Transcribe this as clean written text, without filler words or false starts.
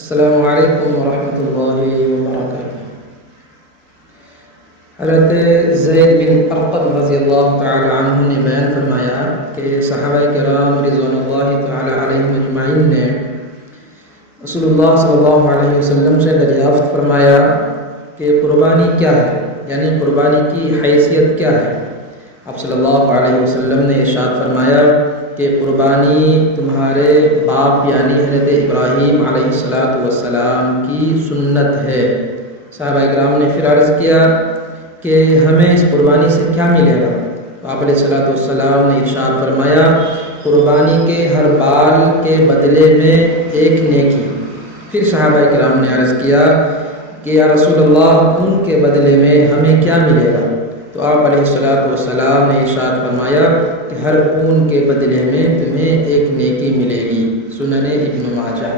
अस्सलामु अलैकुम वरहमतुल्लाहि वबरकातुह। हज़रत ज़ैद बिन अर्क़म रज़ियल्लाहु तआला अन्हु ने बयान फरमाया कि सहाबाए किराम रिज़वानुल्लाहि तआला अलैहिम अजमाइन ने रसूलुल्लाह सल्लल्लाहु अलैहि वसल्लम से दरियाफ़्त फरमाया कि कुर्बानी क्या है, यानी कुर्बानी की हैसियत क्या है। आप सल्लल्लाहु अलैहि वसल्लम ने इरशाद फरमाया कि कुर्बानी तुम्हारे बाप यानी हज़रत इब्राहीम अलैहिस्सलातु वस्सलाम की सुन्नत है। सहाबाए किराम ने फिर अर्ज़ किया कि हमें इस कुर्बानी से क्या मिलेगा। तो आप अलैहिस्सलातु वस्सलाम ने इरशाद फरमाया, कुर्बानी के हर बाल के बदले में एक नेकी। फिर सहाबाए किराम ने अर्ज़ किया कि या रसूलल्लाह, ऊन के बदले में हमें क्या मिलेगा। तो आप अलैहिस्सलातु वस्सलाम ने इरशाद फरमाया कि हर ऊन के बदले में तुम्हें एक नेकी मिलेगी। सुनने इब्न माजा।